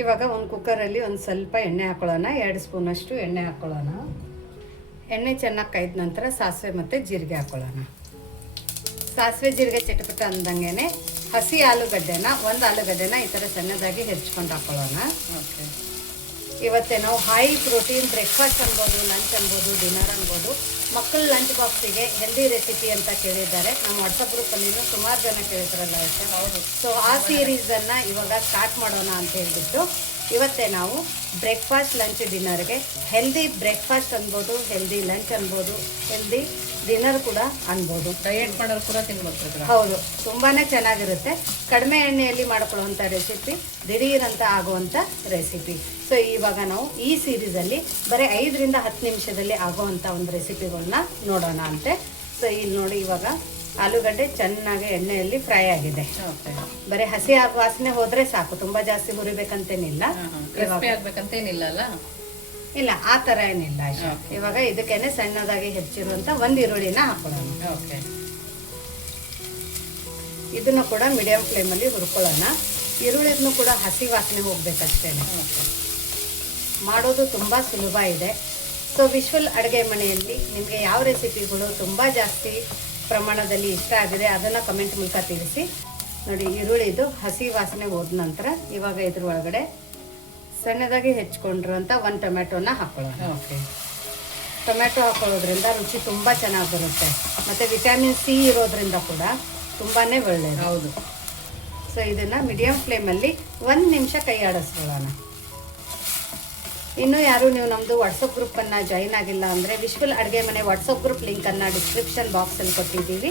ಇವಾಗ ಒಂದು ಕುಕ್ಕರಲ್ಲಿ ಒಂದು ಸ್ವಲ್ಪ ಎಣ್ಣೆ ಹಾಕೊಳ್ಳೋಣ ಎರಡು ಸ್ಪೂನಷ್ಟು ಎಣ್ಣೆ ಹಾಕೊಳ್ಳೋಣ. ಎಣ್ಣೆ ಚೆನ್ನಾಗಿ ಕಾಯ್ದ ನಂತರ ಸಾಸಿವೆ ಮತ್ತು ಜೀರಿಗೆ ಹಾಕೊಳ್ಳೋಣ. ಸಾಸಿವೆ ಜೀರಿಗೆ ಚಟಪಟ ಅಂದಂಗೆ ಹಸಿ ಆಲೂಗಡ್ಡೆನ ಒಂದು ಆಲೂಗಡ್ಡೆನ ಈ ಥರ ಸಣ್ಣದಾಗಿ ಹೆಚ್ಕೊಂಡು ಹಾಕೊಳ್ಳೋಣ. ಓಕೆ. ಇವತ್ತೇ ನಾವು ಹೈ ಪ್ರೋಟೀನ್ ಬ್ರೇಕ್ಫಾಸ್ಟ್ ಅನ್ಬೋದು ಲಂಚ್ ಅನ್ಬೋದು ಡಿನ್ನರ್ ಅನ್ಬೋದು. ಮಕ್ಕಳ ಲಂಚ್ ಬಾಕ್ಸಿಗೆ ಹೆಲ್ದಿ ರೆಸಿಪಿ ಅಂತ ಕೇಳಿದ್ದಾರೆ. ನಮ್ಮ ವಾಟ್ಸಪ್ ಗ್ರೂಪಲ್ಲಿನೂ ಸುಮಾರು ಜನ ಕೇಳಿದ್ರಲ್ಲ ಹೌದು. ಸೊ ಆ ಸೀರೀಸನ್ನು ಇವಾಗ ಸ್ಟಾರ್ಟ್ ಮಾಡೋಣ ಅಂತ ಹೇಳ್ಬಿಟ್ಟು ಇವತ್ತೇ ನಾವು ಬ್ರೇಕ್ಫಾಸ್ಟ್ ಲಂಚ್ ಡಿನ್ನರ್ಗೆ ಹೆಲ್ದಿ ಬ್ರೇಕ್ಫಾಸ್ಟ್ ಅನ್ಬೋದು ಹೆಲ್ದಿ ಲಂಚ್ ಅನ್ಬೋದು ಹೆಲ್ದಿ ಡಿನ್ನರ್ ಕೂಡ ಅನ್ಬೋದು. ಡಯಟ್ ಮಾಡೋರು ಕೂಡ ತಿನ್ಬೋದು ಹೌದು ತುಂಬಾ ಚೆನ್ನಾಗಿರುತ್ತೆ. ಕಡಿಮೆ ಎಣ್ಣೆಯಲ್ಲಿ ಮಾಡ್ಕೊಳ್ಳುವಂಥ ರೆಸಿಪಿ ದಿಢೀರಂತ ಆಗುವಂಥ ರೆಸಿಪಿ ಸೊ ಇವಾಗ ನಾವು ಈ ಸೀರೀಸಲ್ಲಿ ಬರೀ ಐದರಿಂದ ಹತ್ತು ನಿಮಿಷದಲ್ಲಿ ಆಗುವಂಥ ಒಂದು ರೆಸಿಪಿಗಳನ್ನ ನೋಡೋಣ ಅಂತೆ. ಸೊ ಇಲ್ಲಿ ನೋಡಿ ಇವಾಗ ಆಲೂಗಡ್ಡೆ ಚೆನ್ನಾಗಿ ಎಣ್ಣೆಯಲ್ಲಿ ಫ್ರೈ ಆಗಿದೆ. ಬರೀ ಹಸಿ ವಾಸನೆ ಹೋದ್ರೆ ಸಾಕು ತುಂಬಾ ಜಾಸ್ತಿ ಹುರಿಬೇಕಂತೇನಿಲ್ಲ. ಆಗ್ಬೇಕಂತೇನಿಲ್ಲ ಅಲ್ಲ? ಇಲ್ಲ ಆ ತರ ಏನಿಲ್ಲ. ಇವಾಗ ಇದಕ್ಕೇನೆ ಸಣ್ಣದಾಗಿ ಹೆಚ್ಚಿರುವಂತ ಒಂದು ಈರುಳ್ಳಿನ ಹಾಕೊಳ್ಳೋಣ. ಓಕೆ. ಇದನ್ನು ಕೂಡ ಮೀಡಿಯಂ ಫ್ಲೇಮಲ್ಲಿ ಹುರ್ಕೊಳ್ಳೋಣ. ಈರುಳ್ಳಿದ್ನು ಕೂಡ ಹಸಿ ವಾಸನೆ ಹೋಗ್ಬೇಕಷ್ಟೇ. ಓಕೆ. ಮಾಡೋದು ತುಂಬ ಸುಲಭ ಇದೆ. ಸೊ ವಿಶ್ವಲ್ ಅಡುಗೆ ಮನೆಯಲ್ಲಿ ನಿಮಗೆ ಯಾವ ರೆಸಿಪಿಗಳು ತುಂಬ ಜಾಸ್ತಿ ಪ್ರಮಾಣದಲ್ಲಿ ಇಷ್ಟ ಆಗಿದೆ ಅದನ್ನು ಕಮೆಂಟ್ ಮೂಲಕ ತಿಳಿಸಿ. ನೋಡಿ ಈರುಳ್ಳಿದು ಹಸಿ ವಾಸನೆ ಹೋದ ನಂತರ ಇವಾಗ ಇದ್ರ ಒಳಗಡೆ ಸಣ್ಣದಾಗಿ ಹೆಚ್ಕೊಂಡಿರುವಂಥ ಒಂದು ಟೊಮೆಟೊನ ಹಾಕೊಳ್ಳೋಣ. ಓಕೆ. ಟೊಮೆಟೊ ಹಾಕೊಳ್ಳೋದ್ರಿಂದ ರುಚಿ ತುಂಬ ಚೆನ್ನಾಗಿ ಬರುತ್ತೆ. ಮತ್ತು ವಿಟಮಿನ್ ಸಿ ಇರೋದ್ರಿಂದ ಕೂಡ ತುಂಬಾ ಒಳ್ಳೆಯದು ಹೌದು. ಸೊ ಇದನ್ನು ಮೀಡಿಯಂ ಫ್ಲೇಮಲ್ಲಿ ಒಂದು ನಿಮಿಷ ಕೈ ಆಡಿಸ್ಕೊಳ್ಳೋಣ. ಇನ್ನು ಯಾರು ನೀವು ನಮ್ಮದು ವಾಟ್ಸಪ್ ಗ್ರೂಪನ್ನು ಜಾಯಿನ್ ಆಗಿಲ್ಲ ಅಂದರೆ ವಿಶ್ವಲ್ ಅಡುಗೆ ಮನೆ ವಾಟ್ಸಪ್ ಗ್ರೂಪ್ ಲಿಂಕನ್ನು ಡಿಸ್ಕ್ರಿಪ್ಷನ್ ಬಾಕ್ಸಲ್ಲಿ ಕೊಟ್ಟಿದ್ದೀವಿ.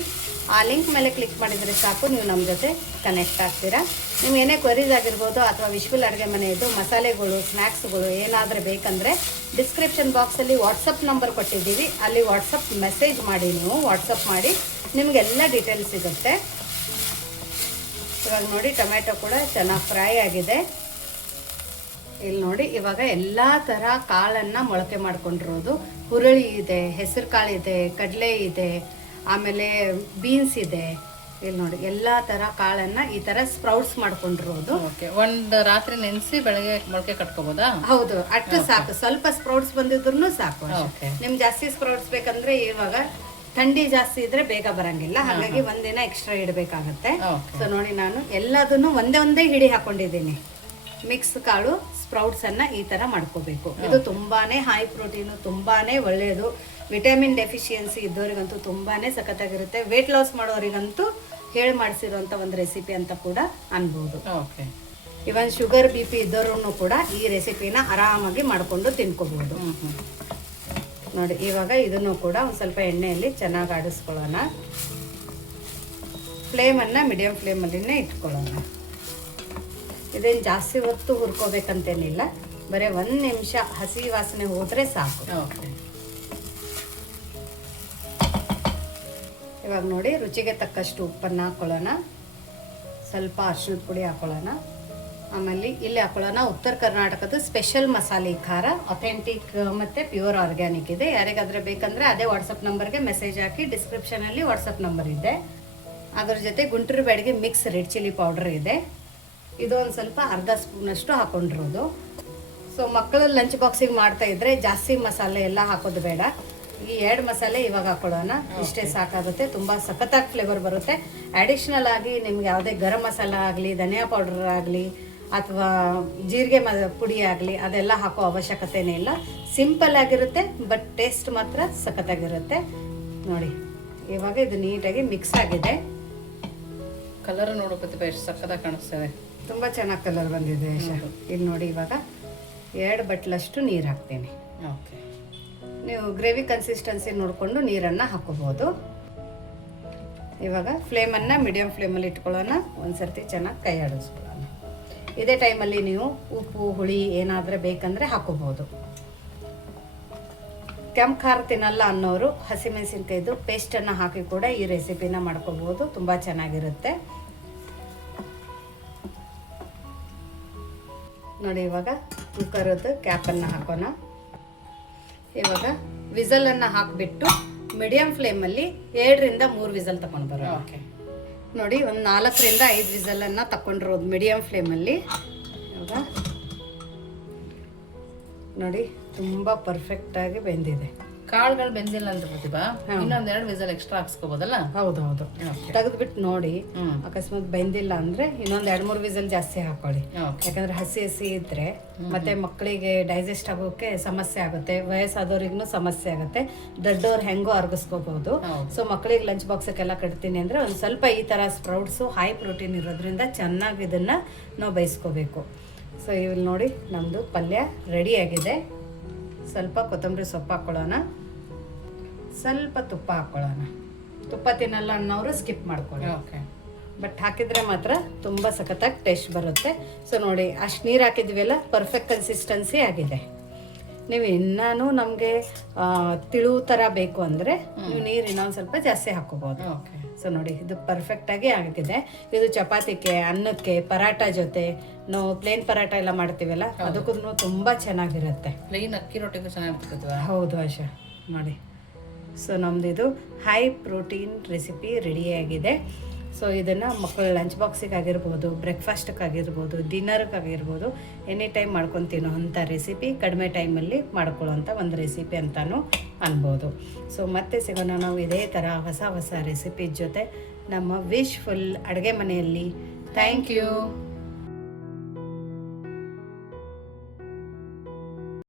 ಆ ಲಿಂಕ್ ಮೇಲೆ ಕ್ಲಿಕ್ ಮಾಡಿದರೆ ಸಾಕು, ನೀವು ನಮ್ಮ ಜೊತೆ ಕನೆಕ್ಟ್ ಆಗ್ತೀರಾ. ನಿಮ್ಗೆ ಏನೇ ಕ್ವರೀಸ್ ಆಗಿರ್ಬೋದು ಅಥವಾ ವಿಶ್ವಲ್ ಅಡುಗೆ ಮನೆಯದು ಮಸಾಲೆಗಳು ಸ್ನ್ಯಾಕ್ಸ್ಗಳು ಏನಾದರೂ ಬೇಕಂದರೆ ಡಿಸ್ಕ್ರಿಪ್ಷನ್ ಬಾಕ್ಸಲ್ಲಿ ವಾಟ್ಸಪ್ ನಂಬರ್ ಕೊಟ್ಟಿದ್ದೀವಿ. ಅಲ್ಲಿ ವಾಟ್ಸಪ್ ಮೆಸೇಜ್ ಮಾಡಿ, ನೀವು ವಾಟ್ಸಪ್ ಮಾಡಿ, ನಿಮಗೆಲ್ಲ ಡೀಟೇಲ್ಸ್ ಸಿಗುತ್ತೆ. ಇವಾಗ ನೋಡಿ ಟೊಮೆಟೊ ಕೂಡ ಚೆನ್ನಾಗಿ ಫ್ರೈ ಆಗಿದೆ. ಇಲ್ಲಿ ನೋಡಿ ಇವಾಗ ಎಲ್ಲ ತರ ಕಾಳನ್ನ ಮೊಳಕೆ ಮಾಡ್ಕೊಂಡಿರೋದು. ಹುರುಳಿ ಇದೆ ಹೆಸರು ಕಾಳು ಇದೆ ಕಡಲೆ ಇದೆ ಆಮೇಲೆ ಬೀನ್ಸ್ ಇದೆ. ಇಲ್ಲಿ ನೋಡಿ ಎಲ್ಲ ತರ ಕಾಳನ್ನು ಈ ತರ ಸ್ಪ್ರೌಟ್ಸ್ ಮಾಡ್ಕೊಂಡಿರೋದು. ಓಕೆ ಒಂದ್ ರಾತ್ರಿ ನೆನೆಸಿ ಬೆಳಗ್ಗೆ ಮೊಳಕೆ ಕಟ್ಕೋಬೋದಾ? ಹೌದು ಅಷ್ಟು ಸಾಕು. ಸ್ವಲ್ಪ ಸ್ಪ್ರೌಟ್ಸ್ ಬಂದಿದ್ರು ಸಾಕು ನಿಮ್ ನಿಮ್ಗೆ ಜಾಸ್ತಿ ಸ್ಪ್ರೌಟ್ಸ್ ಬೇಕಂದ್ರೆ ಇವಾಗ ಥಂಡಿ ಜಾಸ್ತಿ ಇದ್ರೆ ಬೇಗ ಬರಂಗಿಲ್ಲ. ಹಾಗಾಗಿ ಒಂದಿನ ಎಕ್ಸ್ಟ್ರಾ ಇಡಬೇಕಾಗತ್ತೆ. ಸೊ ನೋಡಿ ನಾನು ಎಲ್ಲದನ್ನು ಒಂದೇ ಒಂದೇ ಹಿಡಿ ಹಾಕೊಂಡಿದ್ದೀನಿ. ಮಿಕ್ಸ್ ಕಾಳು ಸ್ಪ್ರೌಟ್ಸ್ ಅನ್ನ ಈ ತರ ಮಾಡ್ಕೋಬೇಕು. ಇದು ತುಂಬಾನೇ ಹೈ ಪ್ರೋಟೀನು ತುಂಬಾನೇ ಒಳ್ಳೆಯದು ವಿಟಮಿನ್ ಡೆಫಿಷಿಯನ್ಸಿ ಇದ್ದವರಿಗಂತೂ ತುಂಬಾನೇ ಸಖತ್ತಾಗಿರುತ್ತೆ. ವೆಯ್ಟ್ ಲಾಸ್ ಮಾಡೋರಿಗಂತೂ ಹೇಳಿ ಮಾಡಿಸಿರುವಂತ ಒಂದು ರೆಸಿಪಿ ಅಂತ ಕೂಡ ಅನ್ಬೋದು. Okay. Even sugar B P ಇದ್ದವರು ಕೂಡ ಈ ರೆಸಿಪಿನ ಆರಾಮಾಗಿ ಮಾಡಿಕೊಂಡು ತಿನ್ಕೋಬಹುದು ನೋಡಿ ಇವಾಗ ಇದನ್ನು ಕೂಡ ಒಂದು ಸ್ವಲ್ಪ ಎಣ್ಣೆಯಲ್ಲಿ ಚೆನ್ನಾಗಿ ಆಡಿಸ್ಕೊಳ್ಳೋಣ. ಫ್ಲೇಮನ್ನು ಮೀಡಿಯಂ ಫ್ಲೇಮಲ್ಲಿನೇ ಇಟ್ಕೊಳ್ಳೋಣ. ಇದೇನು ಜಾಸ್ತಿ ಹೊತ್ತು ಹುರ್ಕೋಬೇಕಂತೇನಿಲ್ಲ. ಬರೀ ಒಂದು ನಿಮಿಷ ಹಸಿ ವಾಸನೆ ಹೋದರೆ ಸಾಕು. ಇವಾಗ ನೋಡಿ ರುಚಿಗೆ ತಕ್ಕಷ್ಟು ಉಪ್ಪನ್ನು ಹಾಕೊಳ್ಳೋಣ. ಸ್ವಲ್ಪ ಅರ್ಶಿಣದ ಪುಡಿ ಹಾಕೊಳ್ಳೋಣ. ಆಮೇಲೆ ಇಲ್ಲಿ ಹಾಕೊಳ್ಳೋಣ ಉತ್ತರ ಕರ್ನಾಟಕದ ಸ್ಪೆಷಲ್ ಮಸಾಲೆ ಖಾರ. ಅಥೆಂಟಿಕ್ ಮತ್ತು ಪ್ಯೂರ್ ಆರ್ಗ್ಯಾನಿಕ್ ಇದೆ. ಯಾರಿಗಾದ್ರೆ ಬೇಕಂದ್ರೆ ಅದೇ ವಾಟ್ಸಪ್ ನಂಬರ್ಗೆ ಮೆಸೇಜ್ ಹಾಕಿ ಡಿಸ್ಕ್ರಿಪ್ಷನಲ್ಲಿ ವಾಟ್ಸಪ್ ನಂಬರ್ ಇದೆ. ಅದ್ರ ಜೊತೆ ಗುಂಟೂರು ಬೆಳಗ್ಗೆ ಮಿಕ್ಸ್ ರೆಡ್ ಚಿಲ್ಲಿ ಪೌಡರ್ ಇದೆ. ಇದು ಒಂದು ಸ್ವಲ್ಪ ಅರ್ಧ ಸ್ಪೂನಷ್ಟು ಹಾಕೊಂಡಿರೋದು. ಸೊ ಮಕ್ಕಳು ಲಂಚ್ ಬಾಕ್ಸಿಗೆ ಮಾಡ್ತಾ ಇದ್ರೆ ಜಾಸ್ತಿ ಮಸಾಲೆ ಎಲ್ಲ ಹಾಕೋದು ಬೇಡ. ಈ ಎರಡು ಮಸಾಲೆ ಇವಾಗ ಹಾಕೊಳ್ಳೋಣ. ಇಷ್ಟೇ ಸಾಕಾಗುತ್ತೆ. ತುಂಬ ಸಖತ್ತಾಗಿ ಫ್ಲೇವರ್ ಬರುತ್ತೆ. ಅಡಿಷ್ನಲ್ ಆಗಿ ನಿಮ್ಗೆ ಯಾವುದೇ ಗರಂ ಮಸಾಲ ಆಗಲಿ ಧನಿಯಾ ಪೌಡರ್ ಆಗಲಿ ಅಥವಾ ಜೀರಿಗೆ ಮ ಪುಡಿ ಆಗಲಿ ಅದೆಲ್ಲ ಹಾಕೋ ಅವಶ್ಯಕತೆನೇ ಇಲ್ಲ. ಸಿಂಪಲ್ ಆಗಿರುತ್ತೆ ಬಟ್ ಟೇಸ್ಟ್ ಮಾತ್ರ ಸಖತ್ತಾಗಿರುತ್ತೆ. ನೋಡಿ ಇವಾಗ ಇದು ನೀಟಾಗಿ ಮಿಕ್ಸ್ ಆಗಿದೆ. ಕಲರ್ ನೋಡೋಕೆ ಎಷ್ಟು ಸಖತ್ತಾಗಿ ಕಾಣಿಸ್ತದೆ. ತುಂಬ ಚೆನ್ನಾಗಿ ಕಲರ್ ಬಂದಿದೆ ಯಶ. ಇಲ್ಲಿ ನೋಡಿ ಇವಾಗ ಎರಡು ಬಟ್ಲಷ್ಟು ನೀರು ಹಾಕ್ತೀನಿ. ಓಕೆ. ನೀವು ಗ್ರೇವಿ ಕನ್ಸಿಸ್ಟೆನ್ಸಿ ನೋಡಿಕೊಂಡು ನೀರನ್ನು ಹಾಕೋಬೋದು. ಇವಾಗ ಫ್ಲೇಮನ್ನು ಮೀಡಿಯಮ್ ಫ್ಲೇಮಲ್ಲಿ ಇಟ್ಕೊಳ್ಳೋಣ. ಒಂದು ಸರ್ತಿ ಚೆನ್ನಾಗಿ ಕೈ ಆಡಿಸ್ಕೊಳ್ಳೋಣ. ಇದೇ ಟೈಮಲ್ಲಿ ನೀವು ಉಪ್ಪು ಹುಳಿ ಏನಾದರೂ ಬೇಕಂದರೆ ಹಾಕೋಬೋದು. ಕೆಂಪು ಖಾರ ತಿನ್ನಲ್ಲ ಅನ್ನೋರು ಹಸಿಮೆಣಸಿನ್ಕಾಯ್ದು ಪೇಸ್ಟನ್ನು ಹಾಕಿ ಕೂಡ ಈ ರೆಸಿಪಿನ ಮಾಡ್ಕೋಬೋದು. ತುಂಬ ಚೆನ್ನಾಗಿರುತ್ತೆ. ನೋಡಿ ಇವಾಗ ಕುಕ್ಕರದ್ದು ಕ್ಯಾಪನ್ನು ಹಾಕೋಣ. ಇವಾಗ ವಿಸಲನ್ನು ಹಾಕಿಬಿಟ್ಟು ಮೀಡಿಯಂ ಫ್ಲೇಮಲ್ಲಿ ಎರಡರಿಂದ ಮೂರು ವಿಸಲ್ ತಗೊಂಡು ಬರೋ ಓಕೆ ನೋಡಿ ಒಂದು ನಾಲ್ಕರಿಂದ ಐದು ವಿಸಲನ್ನು ತಗೊಂಡಿರೋದು ಮೀಡಿಯಂ ಫ್ಲೇಮಲ್ಲಿ ಇವಾಗ ನೋಡಿ ತುಂಬ ಪರ್ಫೆಕ್ಟಾಗಿ ಬೆಂದಿದೆ. ಕಾಳುಗಳು ಬೆಂದಿಲ್ಲ ಅಂದ್ರೆ ಪ್ರತಿಭಾ ಇನ್ನೊಂದ್ ಎರಡು ವಿಸಲ್ ಎಕ್ಸ್ಟ್ರಾ ಹಾಕ್ಸ್ಕೋಬೋದಲ್ಲ? ಹೌದು ಹೌದು ತೆಗೆದು ಬಿಟ್ಟು ನೋಡಿ ಅಕಸ್ಮಾತ್ ಬೆಂದಿಲ್ಲ ಅಂದ್ರೆ ಇನ್ನೊಂದು ಎರಡು ಮೂರು ವಿಸಲ್ ಜಾಸ್ತಿ ಹಾಕೊಳ್ಳಿ. ಯಾಕಂದ್ರೆ ಹಸಿ ಹಸಿ ಇದ್ರೆ ಮತ್ತೆ ಮಕ್ಕಳಿಗೆ ಡೈಜೆಸ್ಟ್ ಆಗೋಕೆ ಸಮಸ್ಯೆ ಆಗುತ್ತೆ. ವಯಸ್ಸಾದವ್ರಿಗೂ ಸಮಸ್ಯೆ ಆಗುತ್ತೆ. ದೊಡ್ಡವ್ರು ಹೆಂಗೋ ಅರ್ಗಿಸ್ಕೋಬಹುದು ಹೌದು. ಸೊ ಮಕ್ಕಳಿಗೆ ಲಂಚ್ ಬಾಕ್ಸಕ್ಕೆಲ್ಲ ಕಟ್ತೀನಿ ಅಂದ್ರೆ ಒಂದ್ ಸ್ವಲ್ಪ ಈ ತರ ಸ್ಪ್ರೌಟ್ಸ್ ಹೈ ಪ್ರೋಟೀನ್ ಇರೋದ್ರಿಂದ ಚೆನ್ನಾಗಿ ಇದನ್ನ ನಾವು ಬೇಯಿಸ್ಕೋಬೇಕು. ಸೊ ಇಲ್ಲಿ ನೋಡಿ ನಮ್ಮದು ಪಲ್ಯ ರೆಡಿ ಆಗಿದೆ. ಸ್ವಲ್ಪ ಕೊತ್ತಂಬರಿ ಸೊಪ್ಪು ಹಾಕ್ಕೊಳ್ಳೋಣ ಸ್ವಲ್ಪ ತುಪ್ಪ ಹಾಕ್ಕೊಳ್ಳೋಣ. ತುಪ್ಪ ತಿನ್ನಲ್ಲ ಅನ್ನೋರು ಸ್ಕಿಪ್ ಮಾಡ್ಕೊಳ್ಳಿ. ಓಕೆ ಬಟ್ ಹಾಕಿದ್ರೆ ಮಾತ್ರ ತುಂಬ ಸಖತ್ತಾಗಿ ಟೇಸ್ಟ್ ಬರುತ್ತೆ. ಸೊ ನೋಡಿ ಅಷ್ಟು ನೀರು ಹಾಕಿದ್ವಿಲ್ಲ ಪರ್ಫೆಕ್ಟ್ ಕನ್ಸಿಸ್ಟೆನ್ಸಿ ಆಗಿದೆ. ನೀವು ಇನ್ನೂ ನಮಗೆ ತಿಳು ಥರ ಬೇಕು ಅಂದರೆ ನೀವು ನೀರು ಇನ್ನೊಂದು ಸ್ವಲ್ಪ ಜಾಸ್ತಿ ಹಾಕೋಬೋದು ಓಕೆ ಸೊ ನೋಡಿ ಇದು ಪರ್ಫೆಕ್ಟಾಗಿ ಆಗಿದೆ. ಇದು ಚಪಾತಿಗೆ ಅನ್ನಕ್ಕೆ ಪರಾಟ ಜೊತೆ ನಾವು ಪ್ಲೇನ್ ಪರಾಟ ಎಲ್ಲ ಮಾಡ್ತೀವಲ್ಲ ಅದಕ್ಕೂ ತುಂಬ ಚೆನ್ನಾಗಿರುತ್ತೆ. ಪ್ಲೇನ್ ಅಕ್ಕಿ ರೊಟ್ಟಿಗೂ ಚೆನ್ನಾಗಿರ್ತದೆ ಹೌದು ಆಶಾ. ನೋಡಿ. ಸೊ ನಮ್ದು ಇದು ಹೈ ಪ್ರೋಟೀನ್ ರೆಸಿಪಿ ರೆಡಿಯಾಗಿದೆ ಸೊ ಇದನ್ನು ಮಕ್ಕಳ ಲಂಚ್ ಬಾಕ್ಸಿಗಾಗಿರ್ಬೋದು ಬ್ರೇಕ್ಫಾಸ್ಟ್ಗಾಗಿರ್ಬೋದು ಡಿನ್ನರ್ಗಾಗಿರ್ಬೋದು ಎನಿ ಟೈಮ್ ಮಾಡ್ಕೊಂಡು ತಿನ್ನೋ ಅಂಥ ರೆಸಿಪಿ ಕಡಿಮೆ ಟೈಮಲ್ಲಿ ಮಾಡ್ಕೊಳ್ಳೋಂಥ ಒಂದು ರೆಸಿಪಿ ಅಂತಲೂ ಅನ್ಬೋದು. ಸೊ ಮತ್ತೆ ಸಿಗೋಣ ನಾವು ಇದೇ ಥರ ಹೊಸ ಹೊಸ ರೆಸಿಪಿ ಜೊತೆ ನಮ್ಮ ವಿಶ್ ಫುಲ್ ಅಡುಗೆ ಮನೆಯಲ್ಲಿ. Thank you